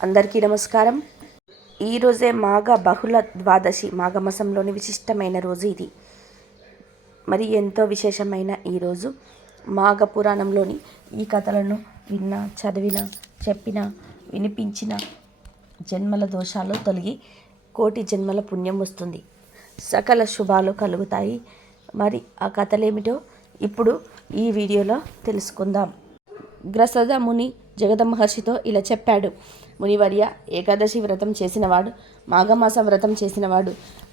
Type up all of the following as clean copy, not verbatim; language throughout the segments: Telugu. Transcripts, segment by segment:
అందరికీ నమస్కారం. ఈరోజే మాఘ బహుళ ద్వాదశి, మాఘమాసంలోని విశిష్టమైన రోజు ఇది. మరి ఎంతో విశేషమైన ఈరోజు మాఘ పురాణంలోని ఈ కథలను విన్నా, చదివినా, చెప్పినా, వినిపించిన జన్మల దోషాలు తొలగి కోటి జన్మల పుణ్యం వస్తుంది, సకల శుభాలు కలుగుతాయి. మరి ఆ కథలేమిటో ఇప్పుడు ఈ వీడియోలో తెలుసుకుందాం. గ్రసద ముని జగద మహర్షితో ఇలా చెప్పాడు: మునివర్య, ఏకాదశి వ్రతం చేసినవాడు, మాఘమాస వ్రతం చేసినవాడు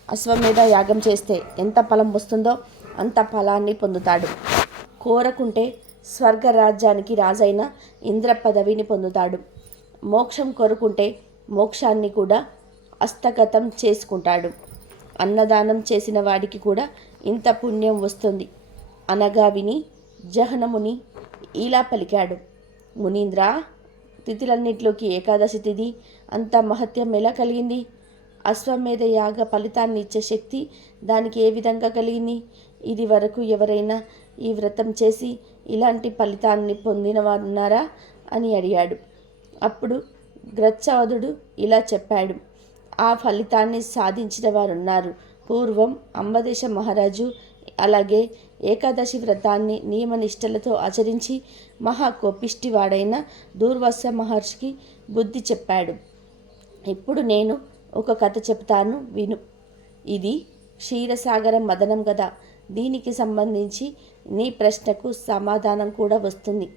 అశ్వమేధ యాగం చేస్తే ఎంత ఫలం వస్తుందో అంత ఫలాన్ని పొందుతాడు. కోరకుంటే స్వర్గరాజ్యానికి రాజైన ఇంద్ర పదవిని పొందుతాడు. మోక్షం కోరుకుంటే మోక్షాన్ని కూడా హస్తగతం చేసుకుంటాడు. అన్నదానం చేసిన వాడికి కూడా ఇంత పుణ్యం వస్తుంది అనగా విని జహనముని ఇలా పలికాడు: మునీంద్ర, తిథులన్నిటిలోకి ఏకాదశి తిథి అంత మహత్యం ఎలా కలిగింది? అశ్వమేధ యాగ ఫలితాన్ని ఇచ్చే శక్తి దానికి ఏ విధంగా కలిగింది? ఇది వరకు ఎవరైనా ఈ వ్రతం చేసి ఇలాంటి ఫలితాన్ని పొందిన వారున్నారా అని అడిగాడు. అప్పుడు గ్రచ్చవదుడు ఇలా చెప్పాడు: ఆ ఫలితాన్ని సాధించిన వారున్నారు. పూర్వం అంబదేశ మహారాజు అలాగే ఏకాదశి వ్రతాన్ని నియమనిష్టలతో ఆచరించి మహాకోపిష్టివాడైన దూర్వాస మహర్షికి బుద్ధి చెప్పాడు. ఇప్పుడు నేను ఒక కథ చెప్తాను, విను. ఇది క్షీరసాగర మదనం కదా. దీనికి సంబంధించి నీ ప్రశ్నకు సమాధానం కూడా వస్తుంది.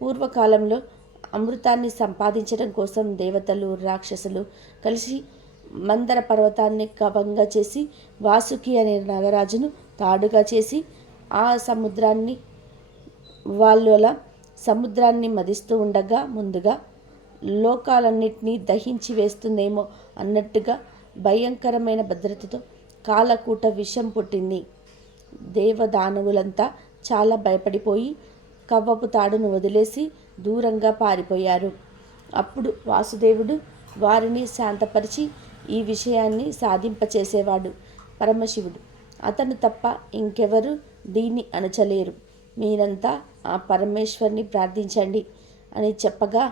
పూర్వకాలంలో అమృతాన్ని సంపాదించడం కోసం దేవతలు, రాక్షసులు కలిసి మందర పర్వతాన్ని కవంగా చేసి వాసుకి అనే నాగరాజును తాడుగా చేసి ఆ సముద్రాన్ని మదిస్తూ ఉండగా ముందుగా లోకాలన్నింటినీ దహించి వేస్తుందేమో అన్నట్టుగా భయంకరమైన భద్రతతో కాలకూట విషం పుట్టింది. దేవదానవులంతా చాలా భయపడిపోయి కవ్వపు తాడును వదిలేసి దూరంగా పారిపోయారు. అప్పుడు వాసుదేవుడు వారిని శాంతపరిచి ఈ విషయాన్ని సాధింపచేసేవాడు పరమశివుడు. అతను తప్ప ఇంకెవరు దీన్ని అణచలేరు. మీరంతా ఆ పరమేశ్వరుని ప్రార్థించండి అని చెప్పగా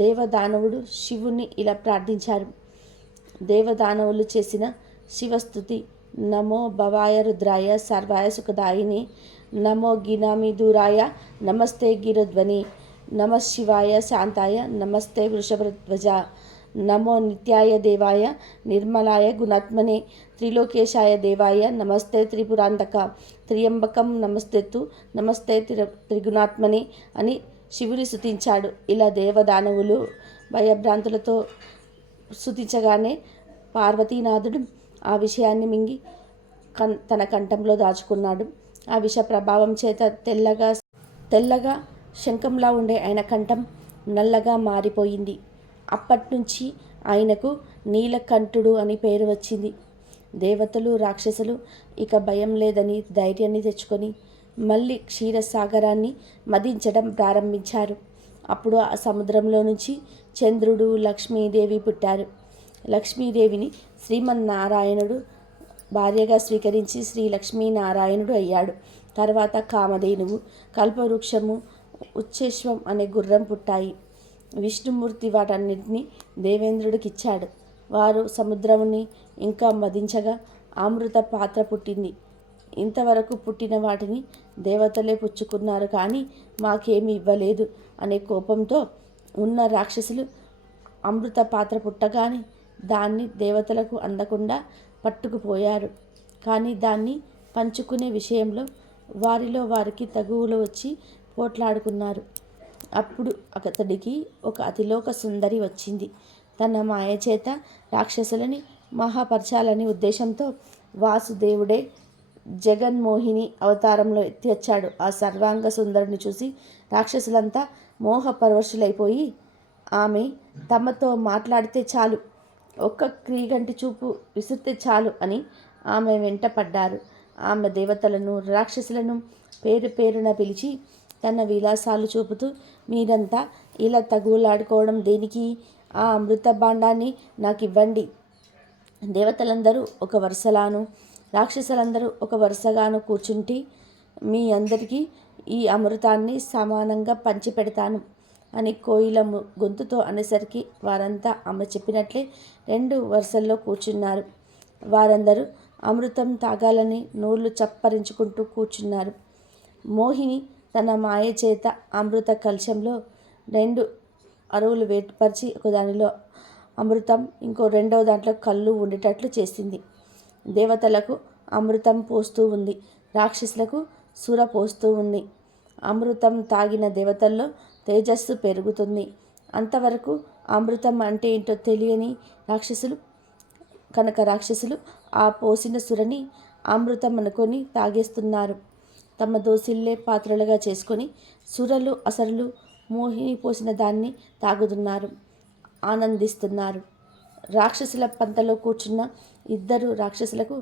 దేవదానవుడు శివుని ఇలా ప్రార్థించారు. దేవదానవులు చేసిన శివస్తుతి: నమో భవాయ రుద్రాయ సర్వాయ సుఖదాయిని, నమో గినామి దూరాయ, నమస్తే గిరిధ్వని, నమ శివాయ శాంతాయ, నమస్తే వృషభధ్వజ, నమో నిత్యాయ దేవాయ నిర్మలాయ గుణాత్మనే, త్రిలోకేశాయ దేవాయ నమస్తే త్రిపురాంతక, త్రియంబకం నమస్తేతు, నమస్తే త్రిగుణాత్మనే అని శివుని స్తుతించాడు. ఇలా దేవదానవులు భయభ్రాంతులతో స్తుతించగానే పార్వతీనాథుడు ఆ విషయాన్ని మింగి తన కంఠంలో దాచుకున్నాడు. ఆ విష ప్రభావం చేత తెల్లగా శంఖంలా ఉండే ఆయన కంఠం నల్లగా మారిపోయింది. అప్పట్నుంచి ఆయనకు నీలకంఠుడు అని పేరు వచ్చింది. దేవతలు, రాక్షసులు ఇక భయం లేదని ధైర్యాన్ని తెచ్చుకొని మళ్ళీ క్షీరసాగరాన్ని మదించడం ప్రారంభించారు. అప్పుడు ఆ సముద్రంలో నుంచి చంద్రుడు, లక్ష్మీదేవి పుట్టారు. లక్ష్మీదేవిని శ్రీమన్నారాయణుడు భార్యగా స్వీకరించి శ్రీ లక్ష్మీనారాయణుడు అయ్యాడు. తర్వాత కామధేనువు, కల్పవృక్షము, ఉచ్చేశ్వం అనే గుర్రం పుట్టాయి. విష్ణుమూర్తి వాటన్నిటినీ దేవేంద్రుడికిచ్చాడు. వారు సముద్రముని ఇంకా మదించగా అమృత పాత్ర పుట్టింది. ఇంతవరకు పుట్టిన వాటిని దేవతలే పుచ్చుకున్నారు, కానీ మాకేమీ ఇవ్వలేదు అనే కోపంతో ఉన్న రాక్షసులు అమృత పాత్ర పుట్టగానే దాన్ని దేవతలకు అందకుండా పట్టుకుపోయారు. కానీ దాన్ని పంచుకునే విషయంలో వారిలో వారికి తగువులు వచ్చి పోట్లాడుకున్నారు. అప్పుడు అతడికి ఒక అతిలోక సుందరి వచ్చింది. తన మాయ చేత రాక్షసులని మహాపరచాలని ఉద్దేశంతో వాసుదేవుడే జగన్మోహిని అవతారంలో ఎత్తి వచ్చాడు. ఆ సర్వాంగ సుందరిని చూసి రాక్షసులంతా మోహపరవశులైపోయి ఆమె తమతో మాట్లాడితే చాలు, ఒక్క క్రీగంటి చూపు విసిరితే చాలు అని ఆమె వెంట పడ్డారు. ఆమె దేవతలను, రాక్షసులను పేరు పేరున పిలిచి తన విలాసాలు చూపుతూ, మీరంతా ఇలా తగులాడుకోవడం దేనికి? ఆ అమృత భాండాన్ని నాకు ఇవ్వండి. దేవతలందరూ ఒక వరుసలాను, రాక్షసులందరూ ఒక వరుసగాను కూర్చుంటే మీ అందరికీ ఈ అమృతాన్ని సమానంగా పంచిపెడతాను. అని కోయిల గొంతుతో అనేసరికి వారంతా ఆమె చెప్పినట్లే 2 వరుసల్లో కూర్చున్నారు. వారందరూ అమృతం తాగాలని నోళ్లు చప్పరించుకుంటూ కూర్చున్నారు. మోహిని తన మాయ చేత అమృత కలశంలో 2 అరువులు వేర్పరిచి ఒకదానిలో అమృతం, ఇంకో రెండవ దాంట్లో కళ్ళు ఉండేటట్లు చేసింది. దేవతలకు అమృతం పోస్తూ ఉంది, రాక్షసులకు సుర పోస్తూ ఉంది. అమృతం తాగిన దేవతల్లో తేజస్సు పెరుగుతుంది. అంతవరకు అమృతం అంటే ఏంటో తెలియని రాక్షసులు ఆ పోసిన సురని అమృతం అనుకొని తాగేస్తున్నారు. తమ దోసిల్లే పాత్రలుగా చేసుకొని సురలు అసరులు మోహిని పోసిన దాన్ని తాగుతున్నారు, ఆనందిస్తున్నారు. రాక్షసుల పంతలో కూర్చున్న 2 రాక్షసులకు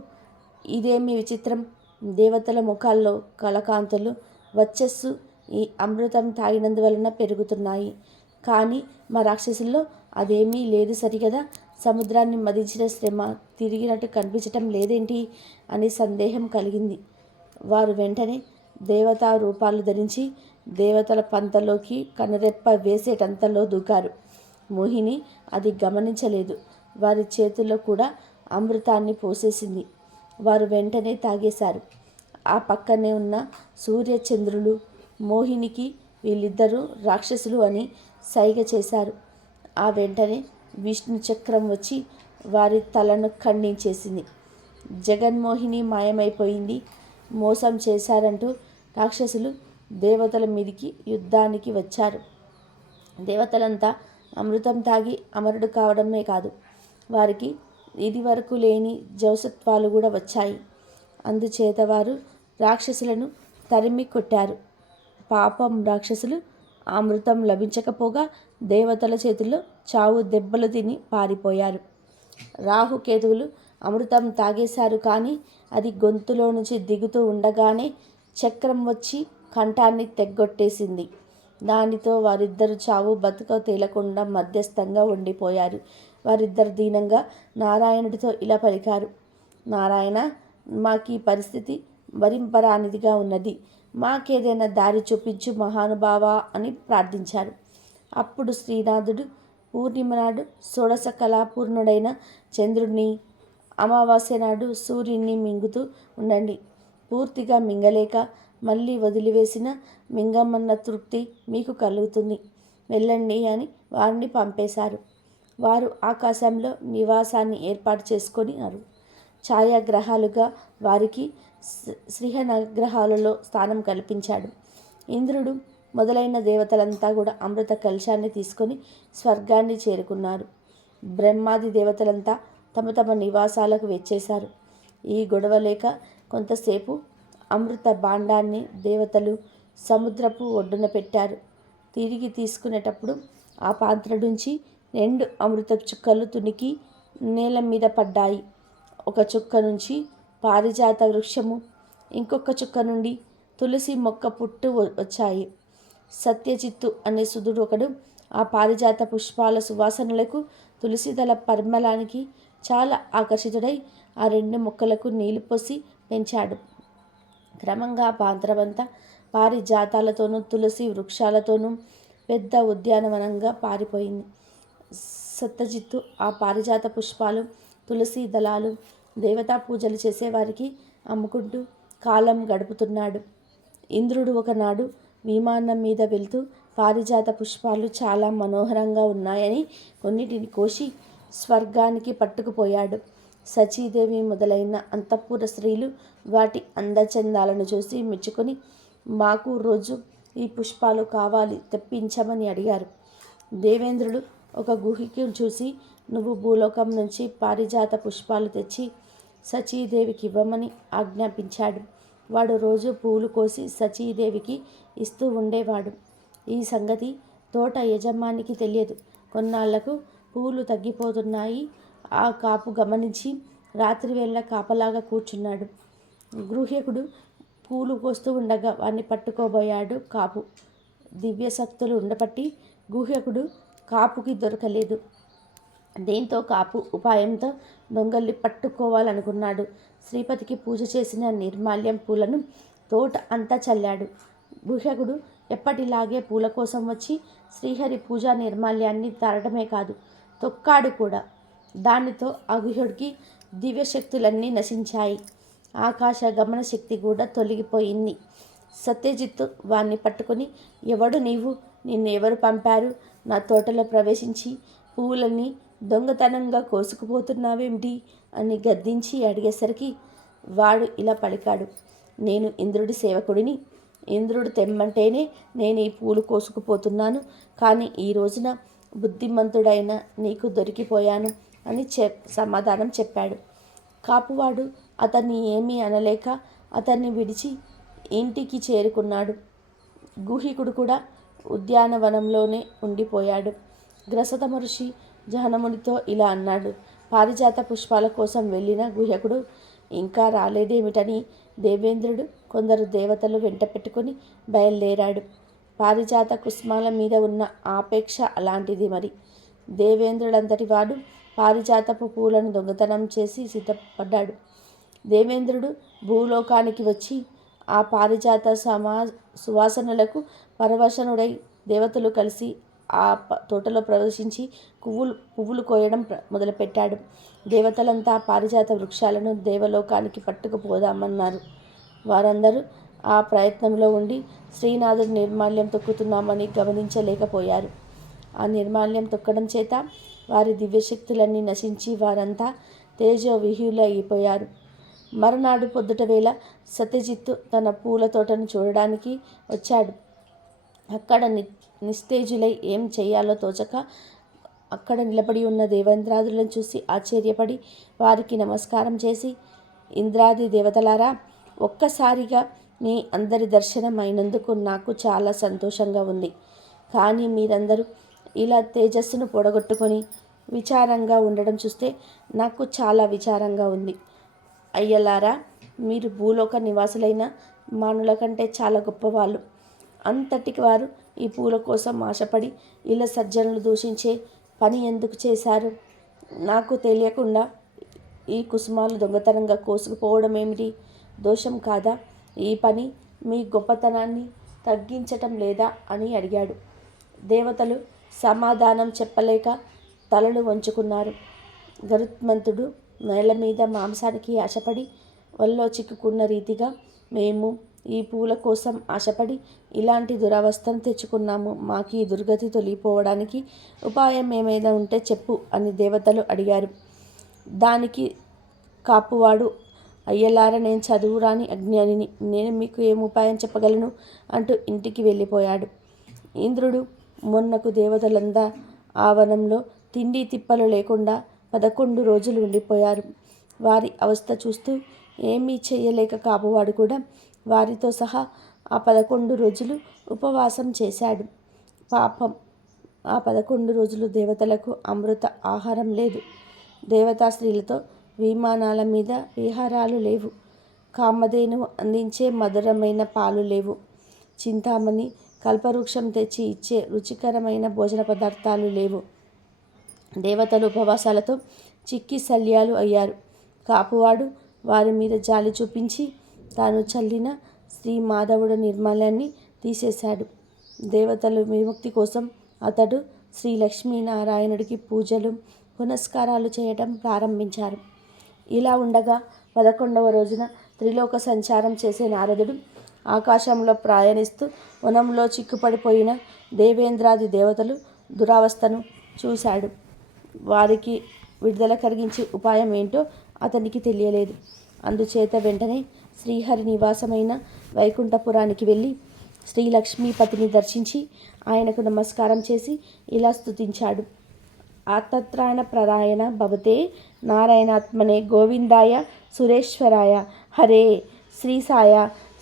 ఇదేమి విచిత్రం, దేవతల ముఖాల్లో కళకాంతులు వచ్చస్సు ఈ అమృతం తాగినందువలన పెరుగుతున్నాయి. కానీ మా రాక్షసుల్లో అదేమీ లేదు సరిగదా, సముద్రాన్ని మదించిన శ్రమ తిరిగినట్టు కనిపించటం లేదేంటి అని సందేహం కలిగింది. వారు వెంటనే దేవతా రూపాలు ధరించి దేవతల పంతలోకి కనురెప్ప వేసేటంతలో దూకారు. మోహిని అది గమనించలేదు. వారి చేతుల్లో కూడా అమృతాన్ని పోసేసింది. వారు వెంటనే తాగేశారు. ఆ పక్కనే ఉన్న సూర్యచంద్రులు మోహినికి వీళ్ళిద్దరూ రాక్షసులు అని సైగ చేశారు. ఆ వెంటనే విష్ణు చక్రం వచ్చి వారి తలను ఖండించేసింది. జగన్మోహిని మాయమైపోయింది, మోసం చేశారంటూ రాక్షసులు దేవతల మీదికి యుద్ధానికి వచ్చారు. దేవతలంతా అమృతం తాగి అమరుడు కావడమే కాదు, వారికి ఇది వరకు లేని జౌసత్వాలు కూడా వచ్చాయి. అందుచేత వారు రాక్షసులను తరిమి కొట్టారు. పాపం రాక్షసులు అమృతం లభించకపోగా దేవతల చేతుల్లో చావు దెబ్బలు తిని పారిపోయారు. రాహుకేతువులు అమృతం తాగేశారు, కానీ అది గొంతులో నుంచి దిగుతూ ఉండగానే చక్రం వచ్చి కంఠాన్ని తెగ్గొట్టేసింది. దానితో వారిద్దరు చావు బతుక తేలకుండా మధ్యస్థంగా ఉండిపోయారు. వారిద్దరు దీనంగా నారాయణుడితో ఇలా పలికారు: నారాయణ, మాకీ పరిస్థితి వరింపరానిదిగా ఉన్నది, మాకేదైనా దారి చూపించు మహానుభావా అని ప్రార్థించారు. అప్పుడు శ్రీనాథుడు పూర్ణిమ నాడు షోడశ కళాపూర్ణుడైన చంద్రుడిని, అమావాస్య నాడు సూర్యుడిని మింగుతూ ఉండండి. పూర్తిగా మింగలేక మళ్ళీ వదిలివేసిన మింగమన్న తృప్తి మీకు కలుగుతుంది, వెళ్ళండి అని వారిని పంపేశారు. వారు ఆకాశంలో నివాసాన్ని ఏర్పాటు చేసుకొనినారు. ఛాయాగ్రహాలుగా వారికి శ్రీహనగ్రహాలలో స్థానం కల్పించాడు. ఇంద్రుడు మొదలైన దేవతలంతా కూడా అమృత కలశాన్ని తీసుకొని స్వర్గాన్ని చేరుకున్నారు. బ్రహ్మాది దేవతలంతా తమ తమ నివాసాలకు వచ్చేశారు. ఈ గొడవ లేక కొంతసేపు అమృత భాండాన్ని దేవతలు సముద్రపు ఒడ్డున పెట్టారు. తిరిగి తీసుకునేటప్పుడు ఆ పాత్ర నుంచి 2 అమృత చుక్కలు తునికి నేల మీద పడ్డాయి. ఒక చుక్క నుంచి పారిజాత వృక్షము, ఇంకొక చుక్క నుండి తులసి మొక్క పుట్టు వచ్చాయి. సత్యజిత్తు అనే సుదుడు ఒకడు ఆ పారిజాత పుష్పాల సువాసనలకు, తులసిదళ పరిమళానికి చాలా ఆకర్షితుడై ఆ 2 మొక్కలకు నీళ్లు పోసి పెంచాడు. క్రమంగా పాంతరమంతా పారిజాతాలతోనూ తులసి వృక్షాలతోనూ పెద్ద ఉద్యానవనంగా పారిపోయింది. సత్యజిత్తు ఆ పారిజాత పుష్పాలు, తులసి దళాలు దేవతా పూజలు చేసేవారికి అమ్ముకుంటూ కాలం గడుపుతున్నాడు. ఇంద్రుడు ఒకనాడు విమానం మీద వెళ్తూ పారిజాత పుష్పాలు చాలా మనోహరంగా ఉన్నాయని కొన్నిటిని కోసి స్వర్గానికి పట్టుకుపోయాడు. సచీదేవి మొదలైన అంతఃపుర స్త్రీలు వాటి అందచందాలను చూసి మెచ్చుకొని, మాకు రోజు ఈ పుష్పాలు కావాలి, తెప్పించమని అడిగారు. దేవేంద్రుడు ఒక గుహికి చూసి, నువ్వు భూలోకం నుంచి పారిజాత పుష్పాలు తెచ్చి సచీదేవికి ఇవ్వమని ఆజ్ఞాపించాడు. వాడు రోజు పూలు కోసి సచీదేవికి ఇస్తూ ఉండేవాడు. ఈ సంగతి తోట యజమానికి తెలియదు. కొన్నాళ్లకు పూలు తగ్గిపోతున్నాయి. ఆ కాపు గమనించి రాత్రివేళ కాపలాగా కూర్చున్నాడు. గృహ్యకుడు పూలు కోస్తూ ఉండగా వాణ్ణి పట్టుకోబోయాడు కాపు. దివ్యశక్తులు ఉండబట్టి గుహ్యకుడు కాపుకి దొరకలేదు. దీంతో కాపు ఉపాయంతో దొంగల్ని పట్టుకోవాలనుకున్నాడు. శ్రీపతికి పూజ చేసిన నిర్మాల్యం పూలను తోట అంతా చల్లాడు. గుహ్యకుడు ఎప్పటిలాగే పూల కోసం వచ్చి శ్రీహరి పూజా నిర్మాల్యాన్ని తరడమే కాదు, తొక్కాడు కూడా. దానితో ఆ గుహుడికి దివ్యశక్తులన్నీ నశించాయి. ఆకాశ గమన శక్తి కూడా తొలగిపోయింది. సత్యజిత్తు వాణ్ణి పట్టుకుని, ఎవడు నీవు? నిన్ను ఎవరు పంపారు? నా తోటలో ప్రవేశించి పువ్వులని దొంగతనంగా కోసుకుపోతున్నావేమిటి అని గద్దించి అడిగేసరికి వాడు ఇలా పలికాడు. నేను ఇంద్రుడి సేవకుడిని. ఇంద్రుడు తెమ్మంటేనే నేను ఈ పూలు కోసుకుపోతున్నాను. కానీ ఈ రోజున బుద్ధిమంతుడైన నీకు దొరికిపోయాను అని సమాధానం చెప్పాడు. కాపువాడు అతన్ని ఏమీ అనలేక అతన్ని విడిచి ఇంటికి చేరుకున్నాడు. గుహికుడు కూడా ఉద్యానవనంలోనే ఉండిపోయాడు. గ్రసత మహర్షి జహనమునితో ఇలా అన్నాడు. పారిజాత పుష్పాల కోసం వెళ్ళిన గుహ్యకుడు ఇంకా రాలేదేమిటని దేవేంద్రుడు కొందరు దేవతలు వెంట పెట్టుకుని బయలుదేరాడు. పారిజాత కుస్మాల మీద ఉన్న ఆపేక్ష అలాంటిది మరి. దేవేంద్రుడంతటి వాడు పారిజాతపు పూలను దొంగతనం చేసి సిద్ధపడ్డాడు. దేవేంద్రుడు భూలోకానికి వచ్చి ఆ పారిజాత సువాసనలకు పరవశనుడై దేవతలు కలిసి ఆ తోటలో ప్రవేశించి పువ్వులు కోయడం మొదలుపెట్టాడు. దేవతలంతా పారిజాత వృక్షాలను దేవలోకానికి పట్టుకుపోదామన్నారు. వారందరూ ఆ ప్రయత్నంలో ఉండి శ్రీనాథుడి నిర్మాల్యం తొక్కుతున్నామని గమనించలేకపోయారు. ఆ నిర్మాల్యం తొక్కడం చేత వారి దివ్యశక్తులన్నీ నశించి వారంతా తేజో విహ్యులైపోయారు. మరునాడు పొద్దుట వేళ సత్యజిత్తు తన పూల తోటను చూడడానికి వచ్చాడు. అక్కడ నిస్తేజులై ఏం చెయ్యాలో తోచక అక్కడ నిలబడి ఉన్న దేవేంద్రాదులను చూసి ఆశ్చర్యపడి వారికి నమస్కారం చేసి, ఇంద్రాది దేవతలారా, ఒక్కసారిగా మీ అందరి దర్శనం అయినందుకు నాకు చాలా సంతోషంగా ఉంది. కానీ మీరందరూ ఇలా తేజస్సును పొడగొట్టుకొని విచారంగా ఉండడం చూస్తే నాకు చాలా విచారంగా ఉంది. అయ్యలారా, మీరు భూలోక నివాసులైన మానుల కంటే చాలా గొప్పవాళ్ళు. అంతటికి వారు ఈ పూల కోసం ఆశపడి ఇలా సజ్జనులు దూషించే పని ఎందుకు చేశారు? నాకు తెలియకుండా ఈ కుసుమాలు దొంగతనంగా కోసుకుపోవడం ఏమిటి దోషం కాదా? ఈ పని మీ గొప్పతనాన్ని తగ్గించటం లేదా అని అడిగాడు. దేవతలు సమాధానం చెప్పలేక తలలు వంచుకున్నారు. గరుత్మంతుడు నేల మీద మాంసానికి ఆశపడి వల్లో చిక్కుకున్న రీతిగా మేము ఈ పూల కోసం ఆశపడి ఇలాంటి దురవస్థను తెచ్చుకున్నాము. మాకు ఈ దుర్గతి తొలగిపోవడానికి ఉపాయం ఏమైనా ఉంటే చెప్పు అని దేవతలు అడిగారు. దానికి కాపువాడు, అయ్యలార, నేను చదువురాని అజ్ఞానిని. నేను మీకు ఏం ఉపాయం చెప్పగలను అంటూ ఇంటికి వెళ్ళిపోయాడు. ఇంద్రుడు మొన్నకు దేవతలంతా ఆ వనంలో తిండి తిప్పలు లేకుండా 11 రోజులు ఉండిపోయారు. వారి అవస్థ చూస్తూ ఏమీ చెయ్యలేక కాపువాడు కూడా వారితో సహా ఆ 11 రోజులు ఉపవాసం చేశాడు. పాపం, ఆ 11 రోజులు దేవతలకు అమృత ఆహారం లేదు. దేవతా స్త్రీలతో విమానాల మీద విహారాలు లేవు. కామధేనువు అందించే మధురమైన పాలు లేవు. చింతామణి కల్పవృక్షం తెచ్చి ఇచ్చే రుచికరమైన భోజన పదార్థాలు లేవు. దేవతలు ఉపవాసాలతో చిక్కి శల్యాలు అయ్యారు. కాపువాడు వారి మీద జాలి చూపించి తాను చల్లిన శ్రీ మాధవుడు నిర్మాల్యాన్ని తీసేశాడు. దేవతలు విముక్తి కోసం అతడు శ్రీ లక్ష్మీనారాయణుడికి పూజలు పునస్కారాలు చేయటం ప్రారంభించారు. ఇలా ఉండగా 11వ రోజున త్రిలోక సంచారం చేసే నారదుడు ఆకాశంలో ప్రయాణిస్తూ వనంలో చిక్కుపడిపోయిన దేవేంద్రాది దేవతలు దురవస్థను చూశాడు. వారికి విడుదల కలిగించే ఉపాయం ఏంటో అతనికి తెలియలేదు. అందుచేత వెంటనే శ్రీహరి నివాసమైన వైకుంఠపురానికి వెళ్ళి శ్రీలక్ష్మీపతిని దర్శించి ఆయనకు నమస్కారం చేసి ఇలా స్తుతించాడు. ఆత్మత్రాణ ప్రరాయణ భవతే నారాయణాత్మనే గోవిందాయ సురేశ్వరాయ హరే శ్రీసాయ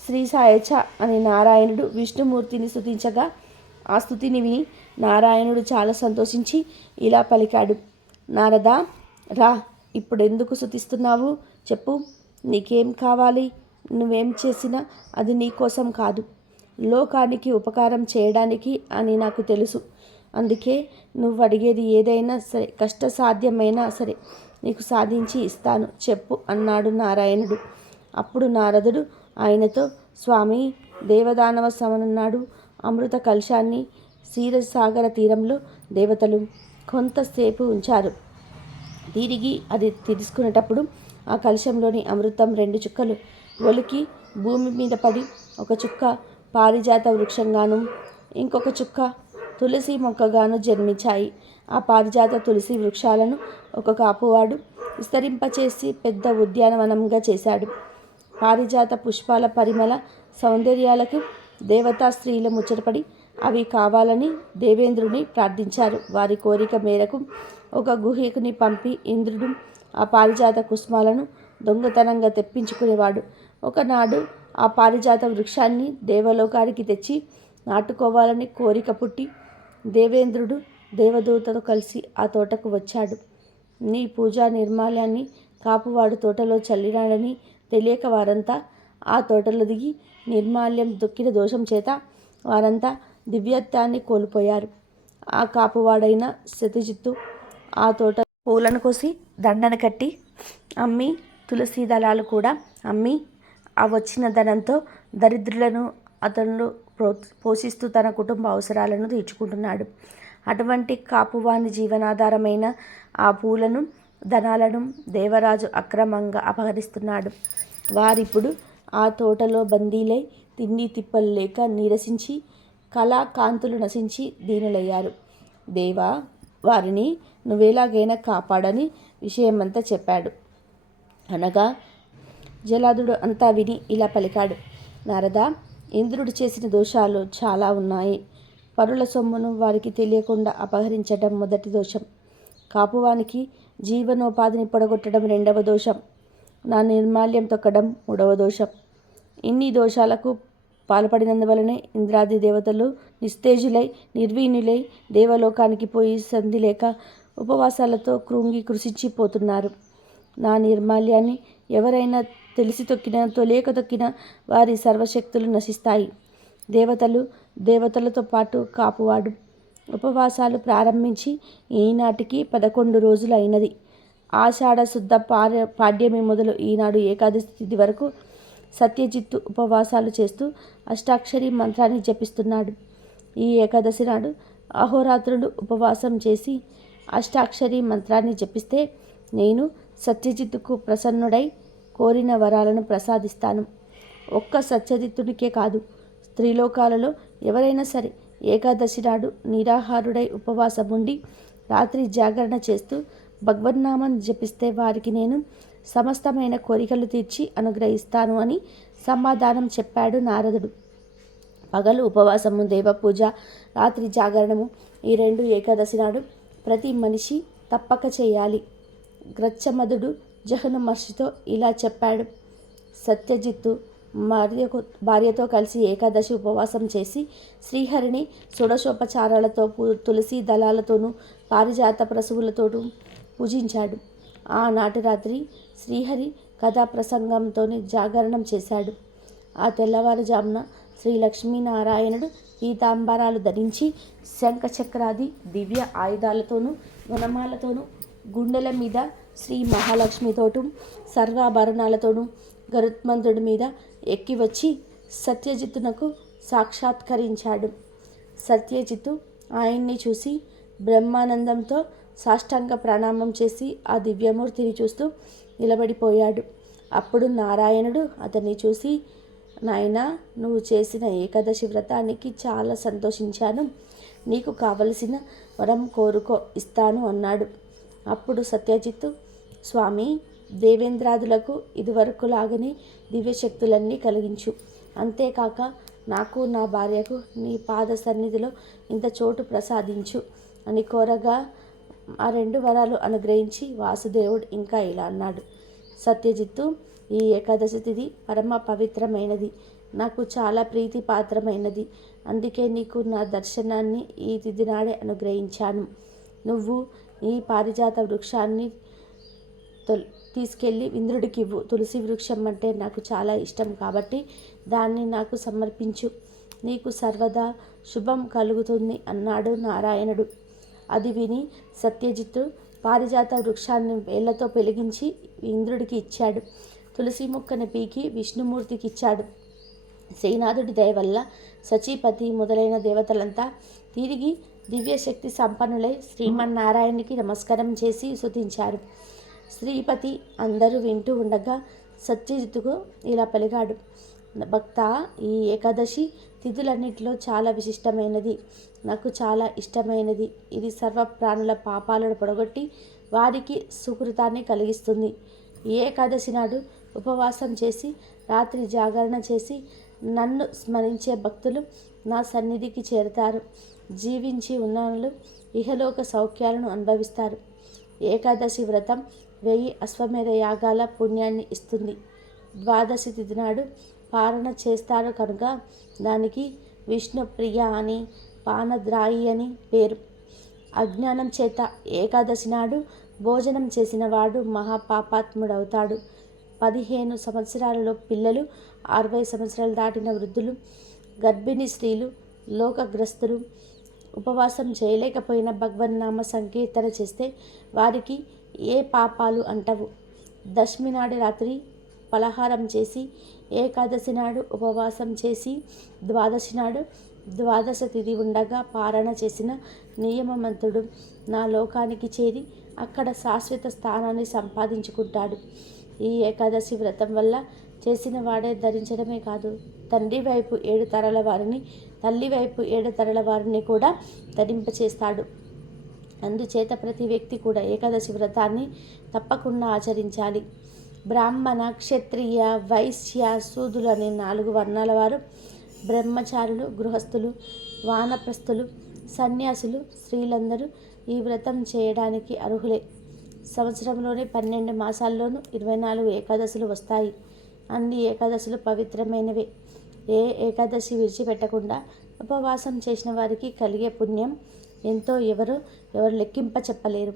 శ్రీసాయచ అని నారాయణుడు విష్ణుమూర్తిని స్తుతించగా ఆ స్తుతిని విని నారాయణుడు చాలా సంతోషించి ఇలా పలికాడు. నారదా, రా, ఇప్పుడెందుకు స్తుతిస్తున్నావు? చెప్పు, నీకేం కావాలి? నువ్వేం చేసినా అది నీకోసం కాదు, లోకానికి ఉపకారం చేయడానికి అని నాకు తెలుసు. అందుకే నువ్వు అడిగేది ఏదైనా సరే, కష్టసాధ్యమైనా సరే నీకు సాధించి ఇస్తాను, చెప్పు అన్నాడు నారాయణుడు. అప్పుడు నారదుడు ఆయనతో, స్వామి, దేవదానవ సమనున్నాడు. అమృత కలశాన్ని క్షీరసాగర తీరంలో దేవతలు కొంతసేపు ఉంచారు. తిరిగి అది తీసుకునేటప్పుడు ఆ కలశంలోని అమృతం 2 చుక్కలు ఒలికి భూమి మీద పడి ఒక చుక్క పారిజాత వృక్షంగాను ఇంకొక చుక్క తులసి మొక్కగాను జన్మించాయి. ఆ పారిజాత తులసి వృక్షాలను ఒక కాపువాడు విస్తరింపచేసి పెద్ద ఉద్యానవనంగా చేశాడు. పారిజాత పుష్పాల పరిమళ సౌందర్యాలకు దేవతా స్త్రీలు ముచ్చటపడి అవి కావాలని దేవేంద్రుని ప్రార్థించారు. వారి కోరిక మేరకు ఒక గుహకుని పంపి ఇంద్రుడు ఆ పారిజాత పుష్పాలను దొంగతనంగా తెప్పించుకునేవాడు. ఒకనాడు ఆ పారిజాత వృక్షాన్ని దేవలోకానికి తెచ్చి నాటుకోవాలని కోరిక పుట్టి దేవేంద్రుడు దేవదూతతో కలిసి ఆ తోటకు వచ్చాడు. నీ పూజా నిర్మాల్యాన్ని కాపువాడు తోటలో చల్లినాడని తెలియక వారంతా ఆ తోటలో దిగి నిర్మాల్యం దొక్కిన దోషం చేత వారంతా దివ్యత్వాన్ని కోల్పోయారు. ఆ కాపువాడైన సత్యజిత్తు ఆ తోట పూలను కోసి దండన కట్టి అమ్మి తులసి దళాలు కూడా అమ్మి ఆ వచ్చిన ధనంతో దరిద్రులను అతను పోషిస్తూ తన కుటుంబ అవసరాలను తీర్చుకుంటున్నాడు. అటువంటి కాపువాని జీవనాధారమైన ఆ పూలను ధనాలను దేవరాజు అక్రమంగా అపహరిస్తున్నాడు. వారిప్పుడు ఆ తోటలో బందీలై తిండి తిప్పలు లేక నీరసించి కళాకాంతులు నశించి దీనులయ్యారు. దేవా, వారిని నువ్వెలాగైనా కాపాడని విషయమంతా చెప్పాడు. అనగా జలాదుడు అంతా విని ఇలా పలికాడు. నారదా, ఇంద్రుడు చేసిన దోషాలు చాలా ఉన్నాయి. పరుల సొమ్మును వారికి తెలియకుండా అపహరించడం మొదటి దోషం. కాపువానికి జీవనోపాధిని పొడగొట్టడం రెండవ దోషం. నా నిర్మాల్యం తొక్కడం మూడవ దోషం. ఇన్ని దోషాలకు పాల్పడినందువలనే ఇంద్రాది దేవతలు నిస్తేజులై నిర్వీణులై దేవలోకానికి పోయి సంధి లేక ఉపవాసాలతో కృంగి కృషించిపోతున్నారు. నా నిర్మాల్యాన్ని ఎవరైనా తెలిసి తొక్కినా తెలియక తొక్కినా వారి సర్వశక్తులు నశిస్తాయి. దేవతలతో పాటు కాపువాడు ఉపవాసాలు ప్రారంభించి ఈనాటికి 11 రోజులు అయినది. ఆషాఢ శుద్ధ పాడ్యమి మొదలు ఈనాడు ఏకాదశి తిథి వరకు సత్యజిత్తు ఉపవాసాలు చేస్తూ అష్టాక్షరి మంత్రాన్ని జపిస్తున్నాడు. ఈ ఏకాదశి నాడు అహోరాత్రులు ఉపవాసం చేసి అష్టాక్షరి మంత్రాన్ని జపిస్తే నేను సత్యజిత్తుకు ప్రసన్నుడై కోరిన వరాలను ప్రసాదిస్తాను. ఒక్క సత్యజిత్తునికే కాదు, స్త్రీలోకాలలో ఎవరైనా సరే ఏకాదశి నాడు నిరాహారుడై ఉపవాసం ఉండి రాత్రి జాగరణ చేస్తూ భగవన్నామం జపిస్తే వారికి నేను సమస్తమైన కోరికలు తీర్చి అనుగ్రహిస్తాను అని సమాధానం చెప్పాడు నారదుడు. పగలు ఉపవాసము, దేవపూజ, రాత్రి జాగరణము ఈ 2 ఏకాదశి నాడు ప్రతి మనిషి తప్పక చేయాలి. గ్రచ్చమదుడు జహను మహర్షితో ఇలా చెప్పాడు. సత్యజిత్తు భార్యతో కలిసి ఏకాదశి ఉపవాసం చేసి శ్రీహరిని షోడశోపచారాలతో తులసి దళాలతోనూ పారిజాత ప్రసువులతోనూ పూజించాడు. ఆనాటి రాత్రి శ్రీహరి కథా ప్రసంగంతోనే జాగరణం చేశాడు. ఆ తెల్లవారుజామున శ్రీ లక్ష్మీనారాయణుడు పీతాంబరాలు ధరించి శంఖచక్రాది దివ్య ఆయుధాలతోనూ వనమాలతోనూ గుండెల మీద శ్రీ మహాలక్ష్మితోటూ సర్వాభరణాలతోనూ గరుత్మంతుడి మీద ఎక్కి వచ్చి సత్యజిత్తునకు సాక్షాత్కరించాడు. సత్యజిత్తు ఆయన్ని చూసి బ్రహ్మానందంతో సాష్టాంగ ప్రణామం చేసి ఆ దివ్యమూర్తిని చూస్తూ నిలబడిపోయాడు. అప్పుడు నారాయణుడు అతన్ని చూసి, నాయనా, నువ్వు చేసిన ఏకాదశి వ్రతానికి చాలా సంతోషించాను. నీకు కావలసిన వరం కోరుకో, ఇస్తాను అన్నాడు. అప్పుడు సత్యజిత్తు, స్వామి, దేవేంద్రాదులకు ఇదివరకులాగనే దివ్యశక్తులన్నీ కలిగించు. అంతేకాక నాకు నా భార్యకు నీ పాద సన్నిధిలో ఇంత చోటు ప్రసాదించు అని కోరగా ఆ 2 వరాలు అనుగ్రహించి వాసుదేవుడు ఇంకా ఇలా అన్నాడు. సత్యజిత్తు, ఈ ఏకాదశి తిథి పరమ పవిత్రమైనది, నాకు చాలా ప్రీతిపాత్రమైనది. అందుకే నీకు నా దర్శనాన్ని ఈ తిథి నాడే అనుగ్రహించాను. నువ్వు ఈ పారిజాత వృక్షాన్ని తీసుకెళ్ళి ఇంద్రుడికి ఇవ్వు. తులసి వృక్షం అంటే నాకు చాలా ఇష్టం కాబట్టి దాన్ని నాకు సమర్పించు. నీకు సర్వదా శుభం కలుగుతుంది అన్నాడు నారాయణుడు. అది విని సత్యజిత్తు పారిజాత వృక్షాన్ని వేళ్లతో పెలిగించి ఇంద్రుడికి ఇచ్చాడు. తులసి మొక్కను పీకి విష్ణుమూర్తికి ఇచ్చాడు. శ్రీనాథుడి దయ వల్ల సచీపతి మొదలైన దేవతలంతా తిరిగి దివ్యశక్తి సంపన్నులై శ్రీమన్నారాయణునికి నమస్కారం చేసి స్తుతించారు. శ్రీపతి అందరూ వింటూ ఉండగా సత్యజిత్తుకు ఇలా పలికాడు. భక్త, ఈ ఏకాదశి తిథులన్నిటిలో చాలా విశిష్టమైనది, నాకు చాలా ఇష్టమైనది. ఇది సర్వ ప్రాణుల పాపాలను పొడగొట్టి వారికి సుకృతాన్ని కలిగిస్తుంది. ఈ ఏకాదశి నాడు ఉపవాసం చేసి రాత్రి జాగరణ చేసి నన్ను స్మరించే భక్తులు నా సన్నిధికి చేరుతారు. జీవించి ఉన్నవాళ్ళు ఇహలోక సౌఖ్యాలను అనుభవిస్తారు. ఏకాదశి వ్రతం 1000 అశ్వమేధ యాగాల పుణ్యాన్ని ఇస్తుంది. ద్వాదశి తిథి నాడు పారణ చేస్తారు కనుక దానికి విష్ణుప్రియ అని, పానద్రాయి అని పేరు. అజ్ఞానం చేత ఏకాదశి నాడు భోజనం చేసిన వాడు మహాపాపాత్ముడవుతాడు. 15 సంవత్సరాలలో పిల్లలు, 60 సంవత్సరాలు దాటిన వృద్ధులు, గర్భిణీ స్త్రీలు, లోకగ్రస్తులు ఉపవాసం చేయలేకపోయిన భగవన్నామ సంకీర్తన చేస్తే వారికి ఏ పాపాలు అంటవు. దశమి నాడు రాత్రి పలహారం చేసి ఏకాదశి నాడు ఉపవాసం చేసి ద్వాదశి నాడు ద్వాదశ తిథి ఉండగా పారణ చేసిన నియమమంతుడు నా లోకానికి చేరి అక్కడ శాశ్వత స్థానాన్ని సంపాదించుకుంటాడు. ఈ ఏకాదశి వ్రతం వల్ల చేసిన వాడే ధరించడమే కాదు, తండ్రి వైపు 7 తరాల వారిని, తల్లి వైపు 7 తరాల వారిని కూడా ధరింపచేస్తాడు. అందుచేత ప్రతి వ్యక్తి కూడా ఏకాదశి వ్రతాన్ని తప్పకుండా ఆచరించాలి. బ్రాహ్మణ, క్షత్రియ, వైశ్య, శూద్రులు అనే 4 వర్ణాల వారు, బ్రహ్మచారులు, గృహస్థులు, వానప్రస్థులు, సన్యాసులు, స్త్రీలందరూ ఈ వ్రతం చేయడానికి అర్హులే. సంవత్సరంలోని 12 మాసాల్లోనూ 24 ఏకాదశులు వస్తాయి. అన్ని ఏకాదశులు పవిత్రమైనవే. ఏ ఏకాదశి విడిచిపెట్టకుండా ఉపవాసం చేసిన వారికి కలిగే పుణ్యం ఎంతో ఎవరు లెక్కింప చెప్పలేరు.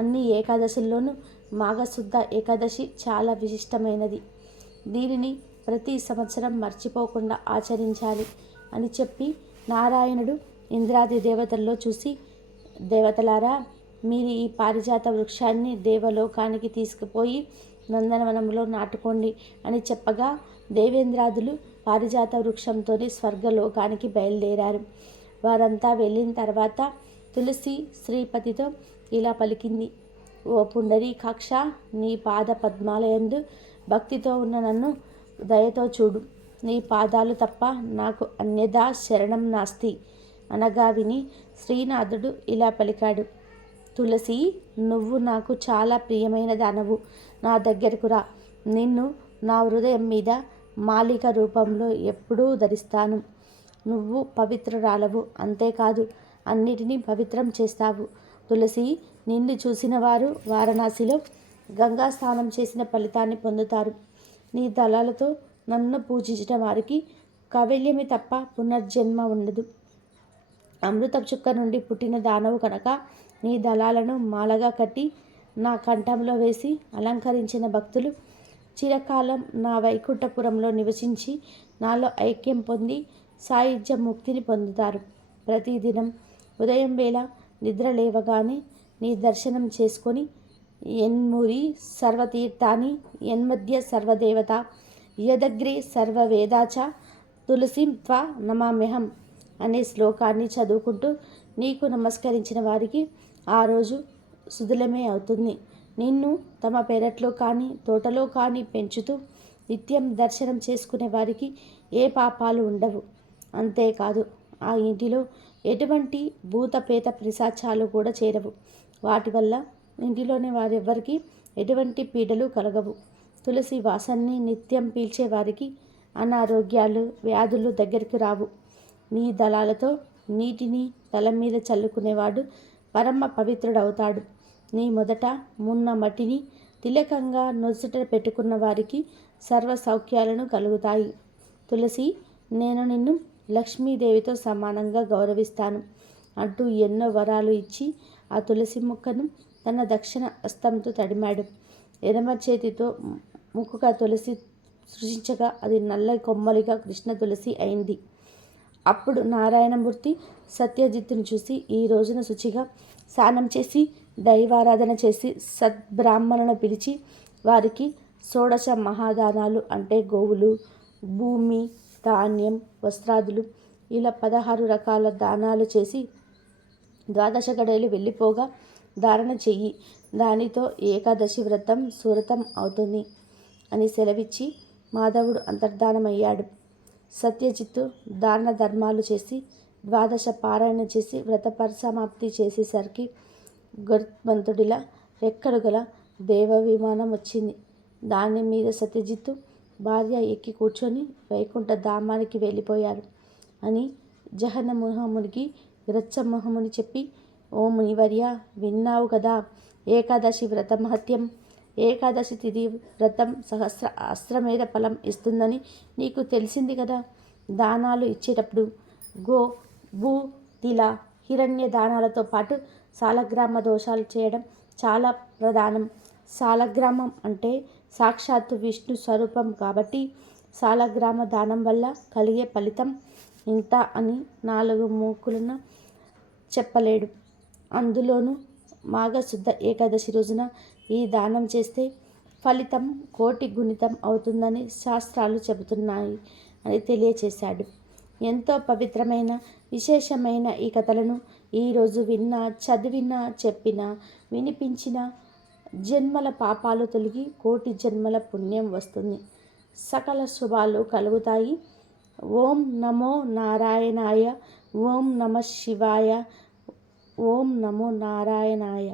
అన్ని ఏకాదశుల్లోనూ మాఘశుద్ధ ఏకాదశి చాలా విశిష్టమైనది. దీనిని ప్రతి సంవత్సరం మర్చిపోకుండా ఆచరించాలి అని చెప్పి నారాయణుడు ఇంద్రాది దేవతల్లో చూసి, దేవతలారా, మీరు ఈ పారిజాత వృక్షాన్ని దేవలోకానికి తీసుకుపోయి నందనవనంలో నాటుకోండి అని చెప్పగా దేవేంద్రాదులు పారిజాత వృక్షంతోనే స్వర్గలోకానికి బయలుదేరారు. వారంతా వెళ్ళిన తర్వాత తులసి శ్రీపతితో ఇలా పలికింది. ఓ పుండరీకాక్ష, నీ పాద పద్మాలయందు భక్తితో ఉన్న నన్ను దయతో చూడు. నీ పాదాలు తప్ప నాకు అన్యదా శరణం నాస్తి అనగా విని శ్రీనాథుడు ఇలా పలికాడు. తులసి, నువ్వు నాకు చాలా ప్రియమైన దానవు. నా దగ్గరకు రా. నిన్ను నా హృదయం మీద మాలిక రూపంలో ఎప్పుడూ ధరిస్తాను. నువ్వు పవిత్రురాలవు, అంతేకాదు అన్నిటినీ పవిత్రం చేస్తావు. తులసి, నిన్ను చూసిన వారు వారణాసిలో గంగా స్నానం చేసిన ఫలితాన్ని పొందుతారు. నీ దళాలతో నన్ను పూజించిన వారికి కైవల్యమే తప్ప పునర్జన్మ ఉండదు. అమృతం చుక్క నుండి పుట్టిన దానవు కనుక నీ దళాలను మాలగా కట్టి నా కంఠంలో వేసి అలంకరించిన భక్తులు చిరకాలం నా వైకుంఠపురంలో నివసించి నాలో ఐక్యం పొంది సాయుధ్య ముక్తిని పొందుతారు. ప్రతిదినం ఉదయం వేళ నిద్ర లేవగానే నీ దర్శనం చేసుకొని ఎన్మూరి సర్వతీర్థాని యన్మధ్య సర్వదేవత యదగ్రే సర్వవేదాచ తులసిం త్వా నమామ్యహం అనే శ్లోకాన్ని చదువుకుంటూ నీకు నమస్కరించిన వారికి ఆ రోజు సుదిలమే అవుతుంది. నిన్ను తమ పెరట్లో కానీ తోటలో కానీ పెంచుతూ నిత్యం దర్శనం చేసుకునే వారికి ఏ పాపాలు ఉండవు. అంతేకాదు ఆ ఇంటిలో ఎటువంటి భూతపేత పిశాచాలు కూడా చేరవు. వాటి వల్ల ఇంటిలోని వారెవ్వరికి ఎటువంటి పీడలు కలగవు. తులసి వాసనని నిత్యం పీల్చే వారికి అనారోగ్యాలు, వ్యాధులు దగ్గరికి రావు. నీ దళాలతో నీటిని తల మీద చల్లుకునేవాడు పరమ పవిత్రుడవుతాడు. నీ మొదట మున్న మట్టిని తిలకంగా నొసుట పెట్టుకున్న వారికి సర్వ సౌఖ్యాలను కలుగుతాయి. తులసి, నేను నిన్ను లక్ష్మీదేవితో సమానంగా గౌరవిస్తాను అంటూ ఎన్నో వరాలు ఇచ్చి ఆ తులసి మొక్కను తన దక్షిణ హస్తంతో తడిమాడు. ఎడమ చేతితో ముక్కుగా తులసి సృష్టించగా అది నల్ల కొమ్మలిగా కృష్ణ తులసి అయింది. అప్పుడు నారాయణమూర్తి సత్యజిత్తుని చూసి, ఈ రోజున శుచిగా స్నానం చేసి దైవారాధన చేసి సద్బ్రాహ్మణులను పిలిచి వారికి షోడశ మహాదానాలు అంటే గోవులు, భూమి, ధాన్యం, వస్త్రాదులు ఇలా 16 రకాల దానాలు చేసి 12 గడియలు వెళ్ళిపోగా ధారణ చెయ్యి, దానితో ఏకాదశి వ్రతం సురతం అవుతుంది అని సెలవిచ్చి మాధవుడు అంతర్ధానమయ్యాడు. సత్యజిత్తు దాన ధర్మాలు చేసి 12 పారాయణ చేసి వ్రత పరిసమాప్తి చేసేసరికి గరుత్మంతుడిలా రెక్కలు గల దేవ విమానం వచ్చింది. దాని మీద సత్యజిత్తు భార్య ఎక్కి కూర్చొని వైకుంఠ ధామానికి వెళ్ళిపోయారు అని జహనమోహమునికి గ్రచ్చమోహముని చెప్పి, ఓ మునివర్య, విన్నావు కదా ఏకాదశి వ్రత మహత్యం. ఏకాదశి తిథి వ్రతం సహస్ర అశ్వమేధ ఫలం ఇస్తుందని నీకు తెలిసింది కదా. దానాలు ఇచ్చేటప్పుడు గో, భూ, తిల, హిరణ్య దానాలతో పాటు సాలగ్రామ దోషాలు చేయడం చాలా ప్రధానం. సాలగ్రామం అంటే సాక్షాత్తు విష్ణు స్వరూపం కాబట్టి సాలగ్రామ దానం వల్ల కలిగే ఫలితం ఇంత అని 4 మూకులను చెప్పలేడు. అందులోనూ మాఘశుద్ధ ఏకాదశి రోజున ఈ దానం చేస్తే ఫలితం కోటి గుణితం అవుతుందని శాస్త్రాలు చెబుతున్నాయి అని తెలియచేశాడు. ఎంతో పవిత్రమైన విశేషమైన ఈ కథలను ఈరోజు విన్నా, చదివినా, చెప్పినా, వినిపించినా జన్మల పాపాలు తొలగి కోటి జన్మల పుణ్యం వస్తుంది. సకల శుభాలు కలుగుతాయి. ఓం నమో నారాయణాయ. ఓం నమ శివాయ. ఓం నమో నారాయణాయ.